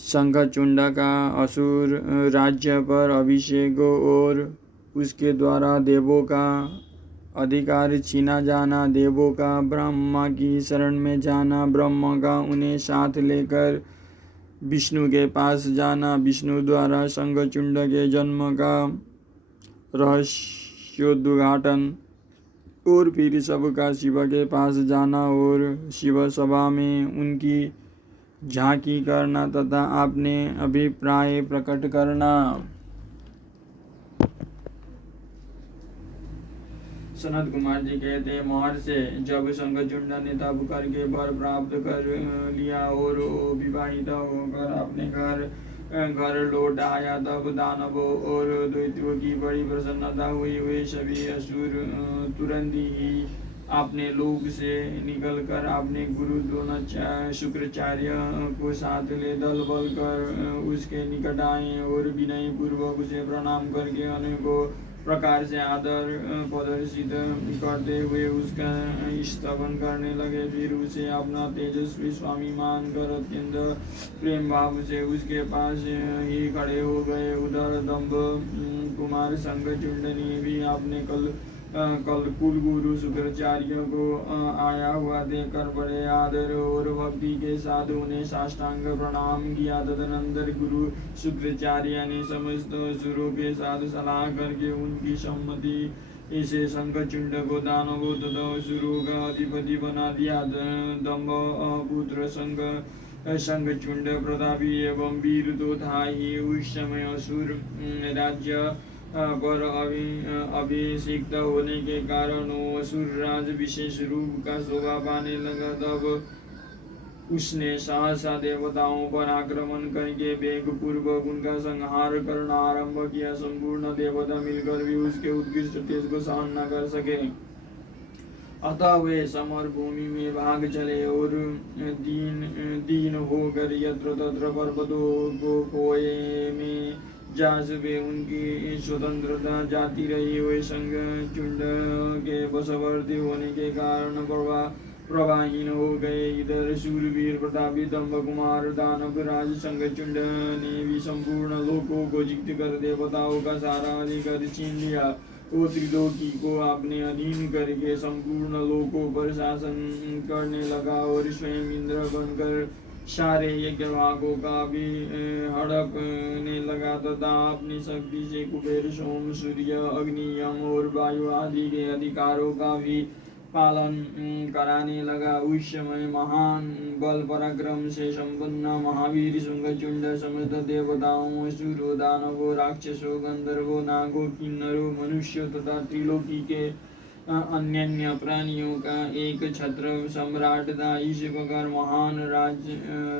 शंखचूंड का असुर राज्य पर अभिषेक और उसके द्वारा देवों का अधिकार छीना जाना, देवों का ब्रह्मा की शरण में जाना, ब्रह्मा का उन्हें साथ लेकर विष्णु के पास जाना, विष्णु द्वारा शंखचूंड के जन्म का रहस्योद्घाटन और फिर सबका शिव के पास जाना और शिव सभा में उनकी झांकी करना तथा अपने अभिप्राय प्रकट करना। सनत कुमार जी कहते हैं, महर्षि, जब शंखचूंड ने तप करके वर प्राप्त कर लिया और विवाहित होकर अपने घर लौट आया, तब दानवों और दैत्यों की बड़ी प्रसन्नता हुई। वे सभी असुर तुरंत ही अपने लोक से निकलकर अपने गुरु शुक्राचार्य को साथ ले दल बल कर उसके निकट आए और विनय पूर्वक उसे प्रणाम करके अनेकों प्रकार से आदर प्रदर्शित करते हुए उसका स्तवन करने लगे। फिर उसे अपना तेजस्वी स्वामी मानकर अत्यंत प्रेम भाव से उसके पास ही खड़े हो गए। उधर दंभ कुमार शंखचूंड ने भी अपने कुल गुरु शुक्राचार्य को आया हुआ देखकर बड़े आदर और भक्ति के साथ उन्हें साष्टांग प्रणाम किया। तदनंतर गुरु शुक्राचार्य ने समस्त असुरों के साथ सलाह करके उनकी सम्मति इसे शंखचूंड को दानवों तथा असुरों का अधिपति बना दिया। दंभ पुत्र शंखचूंड प्रतापी एवं वीर तो था ही। उस समय असुर राज्य पर अभिषिक्त होने के कारण असुर राज विशेष रूप का शोभा पाने लगा। तब उसने सहसा देवताओं पर आक्रमण करके वेग पूर्वक उनका संहार करना आरंभ किया। संपूर्ण देवता मिलकर भी उसके उत्कृष्ट तेज को सहन न कर सके, अतः वे समर भूमि में भाग चले और दीन होकर यत्र तत्र पर्वतों को खोए में जा वे उनकी स्वतंत्रता जाती रही। वे शंखचूंड के वशवर्ती होने के कारण प्रवाहीन हो गए। इधर शूरवीर प्रतापी दंभ कुमार दानव राज शंखचूंड ने भी संपूर्ण लोकों को जीत कर देवताओं का सारा अधिकार छीन लिया। वो त्रिलोकी को अपने अधीन करके संपूर्ण लोकों पर शासन करने लगा और स्वयं इंद्र बनकर सारे यज्ञ भागों का भी हड़पने लगा तथा अपनी शक्ति से कुबेर, सोम, सूर्य, अग्नि, यम और वायु आदि के अधिकारों का भी पालन कराने लगा। उस समय महान बल पराक्रम से संपन्न महावीर शंखचूंड समस्त देवताओं, असुरों, दानवों, राक्षसों, गंधर्वों, नागों, किन्नरों, मनुष्यों तथा त्रिलोकी के अन्य प्राणियों का एक छत्र सम्राट था। इस प्रकार महान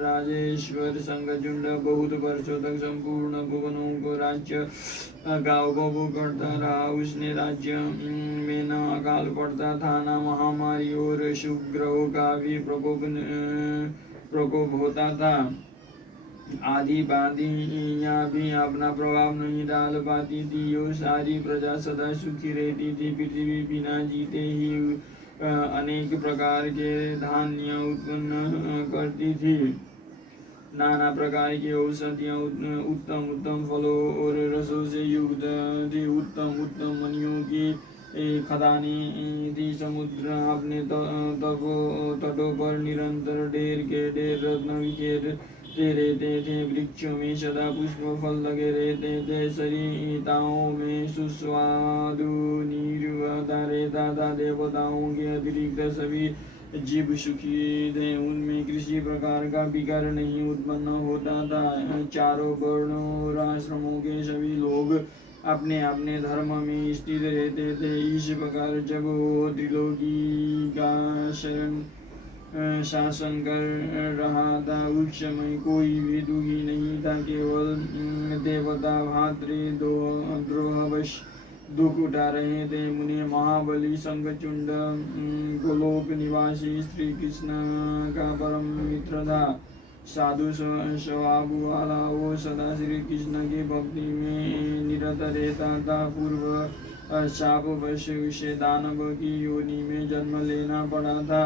राजेश्वर शंखचूंड बहुत वर्षों तक संपूर्ण भुवनों को राज्य का उपभोग करता रहा। उसने राज्य में न अकाल पड़ता था, न महामारी और शुभ ग्रहों का भी प्रकोप होता था। आदि बादियाँ भी अपना प्रभाव नहीं डाल पाती थी और सारी प्रजा सदा सुखी रहती थी। पृथ्वी बिना जीते ही अनेक प्रकार के धान्य उत्पन्न करती थी। नाना प्रकार की औषधियाँ उत्तम उत्तम फलों और रसों से युक्त थी। उत्तम उत्तम मणियों की खदानें थी। समुद्र अपने तटों पर निरंतर ढेर के ढेर रत्न बिखेरते रहते थे। वृक्षों में सदा पुष्प फल लगे रहते थे। सरिताओं में सुस्वादु नीर बहता रहता था। देवताओं के अतिरिक्त सभी जीव सुखी थे, उनमें किसी प्रकार का विकार नहीं उत्पन्न होता था। चारों वर्णों और आश्रमों के सभी लोग अपने अपने धर्म में स्थित रहते थे। इस प्रकार जब वो त्रिलोकी का शासन कर रहा था, उस समय कोई भी दुखी नहीं था। केवल देवता भातृद्रोहवश दुख उठा रहे थे। मुने महाबली शंखचूंड गोलोक निवासी श्री कृष्ण का परम मित्र था। साधु स्वभाव वाला वो सदा श्री कृष्ण की भक्ति में निरत रहता था। पूर्व शापवश उसे दानव की योनि में जन्म लेना पड़ा था,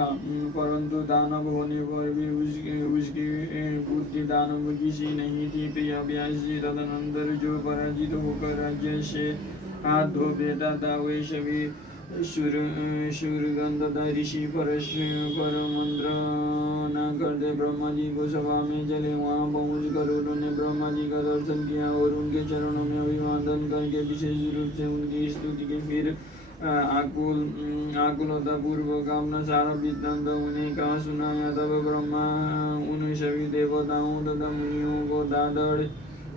परंतु दानव होने पर भी उसकी बुद्धि दानव की सी नहीं थी। प्रिय अभ्यासी, तदनंतर जो पराजित होकर राज्य से हाथ धो बैठा था, वे सभी शूरगण तथा ऋषि परस्पर मंत्रणा करते ब्रह्मा जी को सभा में चले। वहां पहुँच कर उन्होंने ब्रह्मा जी का दर्शन किया और उनके चरणों में अभिवादन करके विशेष रूप से उनकी स्तुति की। फिर आकुलता पूर्वक अपना सारा वृत्तांत उन्हें कहा सुनाया। तब ब्रह्मा उन सभी देवताओं तथा मुनियों को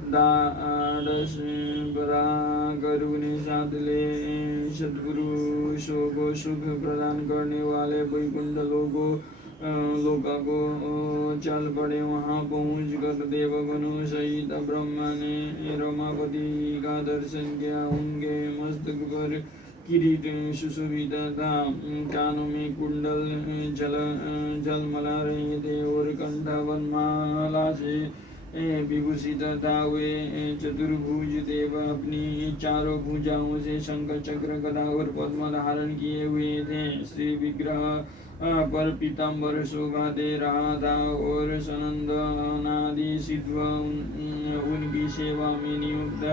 ढाढ़स बढ़ाकर उन्हें साथ ले सत्पुरुषों को सुख प्रदान करने वाले वैकुंठ लोका को चल पड़े। वहां पहुँच कर देवगणों सहित ब्रह्मा ने रमापति का दर्शन किया। उनके मस्तक पर किरीट सुशोभित था, कानों में कुंडल झलमला रहे थे और कंठ वनमाला से विभूषित था। वे चतुर्भुज देव अपनी चारों भुजाओं से शंख चक्र गदा और पद्म धारण किए हुए थे। श्री विग्रह पर पीताम्बर शोभा दे रहा था और सनंदनादि सिद्ध उनकी सेवा में नियुक्त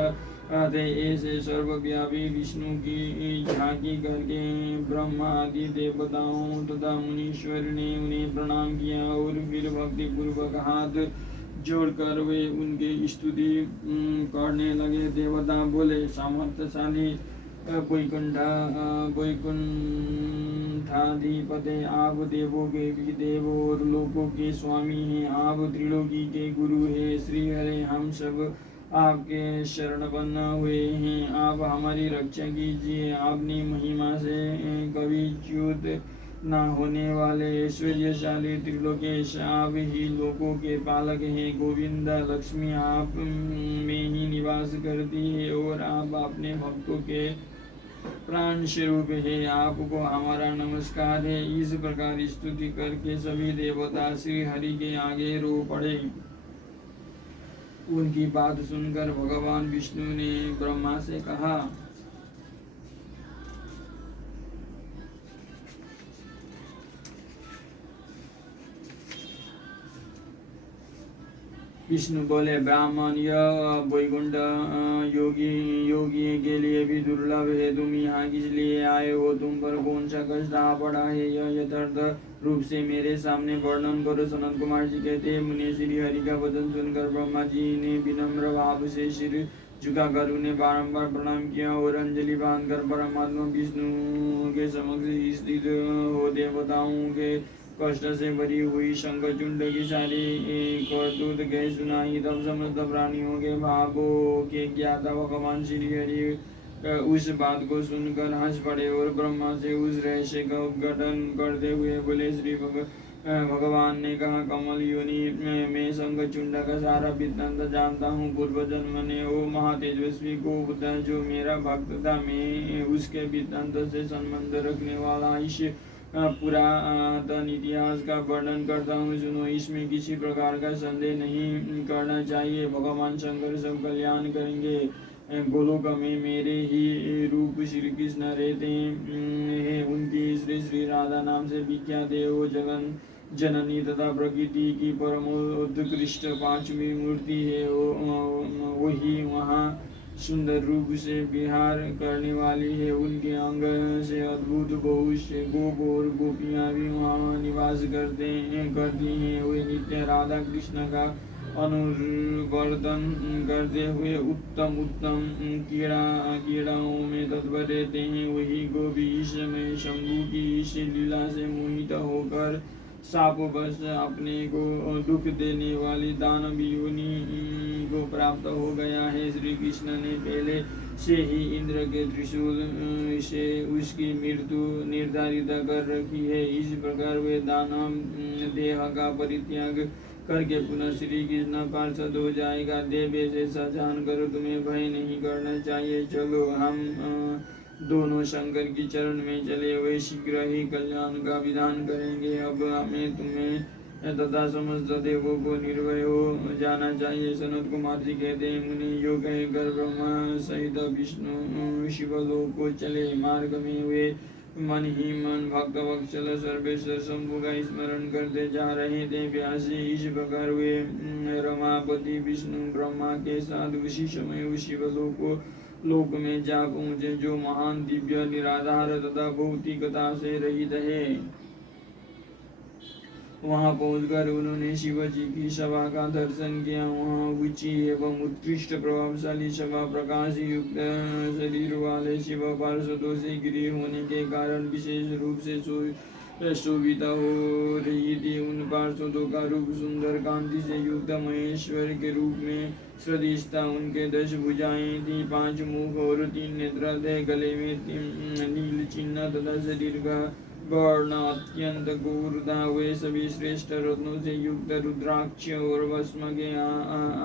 थे। ऐसे सर्वव्यापी विष्णु की झांकी करके ब्रह्मा आदि देवताओं तथा मुनीश्वर ने उन्हें प्रणाम किया और फिर भक्ति पूर्वक हाथ जोड़कर वे उनकी स्तुति करने लगे। देवता बोले, सामर्थ्यशाली वैकुंठाधिपते, आप देवों के भी देव और लोकों के स्वामी हैं। आप त्रिलोकी के गुरु हैं। श्री हरे, हम सब आपके शरणपन्न हुए हैं। आप हमारी रक्षा कीजिए। अपनी महिमा से कभी च्युत न होने वाले ऐश्वर्यशाली त्रिलोकेश, आप ही लोकों के पालक हैं। गोविंद, लक्ष्मी आप में ही निवास करती है और आप अपने भक्तों के प्राण स्वरूप है। आपको हमारा नमस्कार है। इस प्रकार स्तुति करके सभी देवता श्री हरि के आगे रो पड़े। उनकी बात सुनकर भगवान विष्णु ने ब्रह्मा से कहा, विष्णु बोले, ब्राह्मण, यह वैकुंठ योगी के लिए भी दुर्लभ है। तुम यहाँ किस लिए आए हो? तुम पर कौन सा कष्ट आ पड़ा है? यह यथार्थ रूप से मेरे सामने वर्णन करो। सनत कुमार जी कहते हैं, मुनि श्री हरि का वचन सुनकर ब्रह्मा जी ने विनम्र भाव से सिर झुकाकर उन्हें बारंबार प्रणाम किया और अंजलि बांधकर परमात्मा विष्णु के समक्ष स्थित हो देवताओं के कष्ट से भरी हुई शंखचूंड की सारी करतूत कह सुनाई। तब समस्त प्राणियों के भावों के ज्ञाता भगवान श्री हरि उस बात को सुनकर हंस पड़े और ब्रह्मा से उस रहस्य का उद्घाटन करते हुए बोले, श्री भगवान ने कहा, कमल योनि में शंखचूंड का सारा वृत्तांत जानता हूँ। पूर्व जन्म ने वो महातेजस्वी गोपुत्र जो मेरा भक्त था, मैं उसके वृत्तांत से संबंध रखने वाला इस पुरातन इतिहास का वर्णन करता हूँ। सुनो, इसमें किसी प्रकार का संदेह नहीं करना चाहिए। भगवान शंकर सब कल्याण करेंगे। गोलोक में मेरे ही रूप श्री कृष्ण रहते हैं। उनकी श्री श्री राधा नाम से विख्यात है। वो जगन जननी तथा प्रकृति की परम उत्कृष्ट पांचवी मूर्ति है। वही वहाँ सुंदर रूप से विहार करने वाली है। उनके अंग से अद्भुत बहुत से गोप और गोपियाँ भी वहाँ निवास करती हैं। वे नित्य राधा कृष्ण का अनुवर्तन करते हुए उत्तम क्रीड़ाओं में तत्पर रहते हैं। वही गोपी इस समय शंभु की इस लीला से मोहित होकर शापवश अपने को दुख देने वाली दानव योनि को प्राप्त हो गया है। श्री कृष्ण ने पहले से ही इंद्र के त्रिशूल से उसकी मृत्यु निर्धारित कर रखी है। इस प्रकार वे दानव देह का परित्याग करके पुनः श्री कृष्ण पार्षद हो जाएगा। देव ऐसा जान कर तुम्हें भय नहीं करना चाहिए। चलो, हम दोनों शंकर की चरण में चले। वे शीघ्र ही कल्याण का विधान करेंगे। अब हमें तुम्हें तथा समस्त देवों को निर्भय हो जाना चाहिए। सनत कुमार जी कहते हैं, मुनि योग कर ब्रह्मा सहित विष्णु शिवलोक को चले। मार्ग में वे मन ही मन भक्त वत्सल सर्वेश्वर शंभु का स्मरण करते जा रहे थे। व्यासी इस प्रकार वे रमापति विष्णु ब्रह्मा के साथ उसी समय उस शिवलोक लोक में जा पहुँचे, जो महान दिव्य निराधार तथा भौतिकता से रहित है। वहां पहुंचकर उन्होंने शिव जी की सभा का दर्शन किया। वहां ऊंची एवं उत्कृष्ट प्रभावशाली सभा प्रकाश युक्त शरीर वाले शिव पार्षदों से घिरे होने के कारण विशेष रूप से शोभित हो रही थी। उन पार्षदों का रूप सुंदर कांति से युक्त महेश्वर के रूप में सदृश था। उनके 10 भुजाएं थी, 5 मुख और 3 नेत्र थे। गले में नील चिन्ह तथा शरीर का वर्ण अत्यंत गौर था। वे सभी श्रेष्ठ रत्नों से युक्त रुद्राक्ष और भस्म के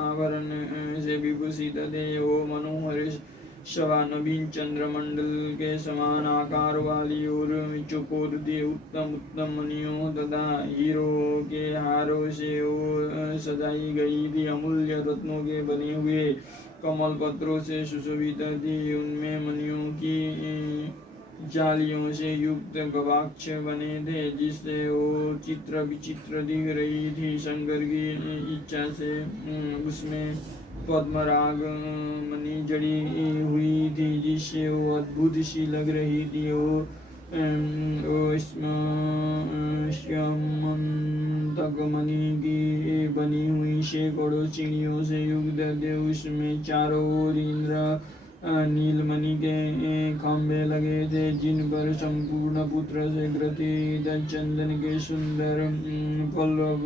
आभरण से विभूषित थे। वो मनोहर सभा नवीन चंद्रमंडल के समान आकार वाली और चौकोर थी। उत्तम उत्तम मणियों तथा हीरो के हारों से वो सजाई गई थी। अमूल्य रत्नों के बने हुए कमल पत्रों से सुशोभित थी। उनमें मणियों की जालियों से युक्त गवाक्ष बने थे, जिससे वो चित्र विचित्र दिख रही थी। शंकर की इच्छा से उसमें पद्मराग मणि जड़ी हुई थी, जिससे वो अद्भुत सी लग रही थी। वो तक मणि की बनी हुई सैकड़ों चिड़ियों से युक्त थे। उसमें चारों ओर इंद्र नीलमणि के खंभे लगे थे, जिन पर संपूर्ण पुत्र से ग्रथित चंदन के सुंदर पल्लव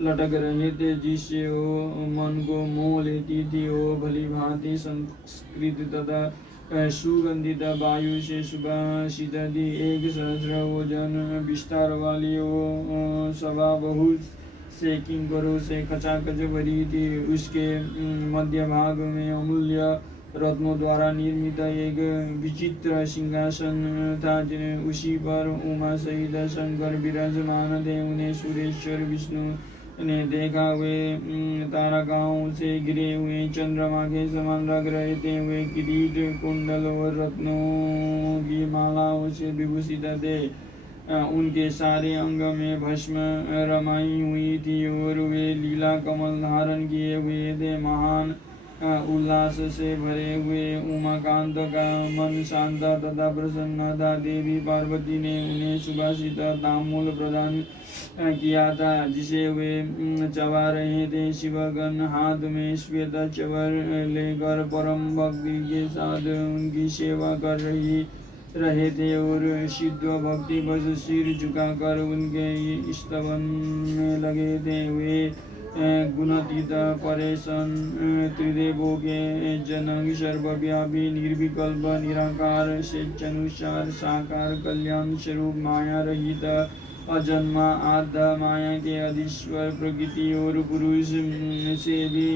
लटक रहे थे, जिससे वो मन को मोह लेती थी। वो भली भांति संस्कृत तथा सुगंधित वायु से सुभाषित थी। 1 सहस्र वजन विस्तार वाली वो सभा बहुत से किंकरों से खचाखच भरी थी। उसके मध्य भाग में अमूल्य रत्नों द्वारा निर्मित एक विचित्र सिंहासन था, जिन्हें उसी पर उमा सहित शंकर विराजमान थे। उन्हें सुरेश्वर विष्णु ने देखा। वे तारकाओं से घिरे हुए चंद्रमा के समान लग रहे थे। वे किरीट कुंडल और रत्नों की मालाओं से विभूषित थे। उनके सारे अंग में भस्म रमाई हुई थी और वे लीला कमल धारण किए हुए थे। महान उल्लास से भरे हुए उमाकांत का मन शांत तथा प्रसन्न था। देवी पार्वती ने उन्हें सुभाषित तांबूल प्रदान किया था, जिसे वे चबा रहे थे। शिवगण हाथ में श्वेत चवर लेकर परम भक्ति के साथ उनकी सेवा कर रहे थे और सिद्ध भक्ति बस सिर झुकाकर उनके स्तवन में लगे थे। वे गुणातीत परेशन त्रिदेवों के जनक सर्वव्यापी निर्विकल्प निराकार स्वेच्छानुसार साकार कल्याण स्वरूप माया रहित अजन्मा आद्य माया के अधीश्वर प्रकृति और पुरुष से भी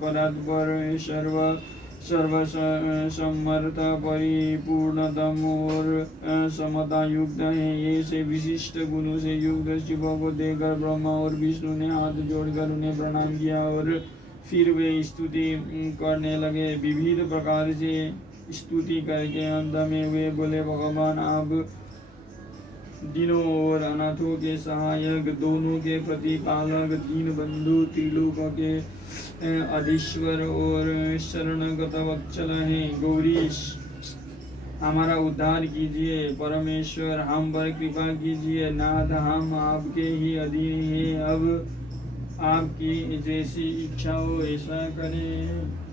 परात्पर सर्वसमर्थ परिपूर्णतम और समता युक्त है। ये से विशिष्ट गुणों से युक्त शिव को देखकर ब्रह्मा और विष्णु ने हाथ जोड़कर उन्हें प्रणाम किया और फिर वे स्तुति करने लगे। विविध प्रकार से स्तुति करके अंत में वे बोले, भगवान आप दीनों और अनाथों के सहायक, दोनों के प्रतिपालक, दीन बंधु, त्रिलोक के अधीश्वर और शरणगत वत्सल हैं। गौरीश हमारा उद्धार कीजिए। परमेश्वर हम पर कृपा कीजिए। नाथ हम आपके ही अधीन हैं। अब आपकी जैसी इच्छा हो ऐसा करें।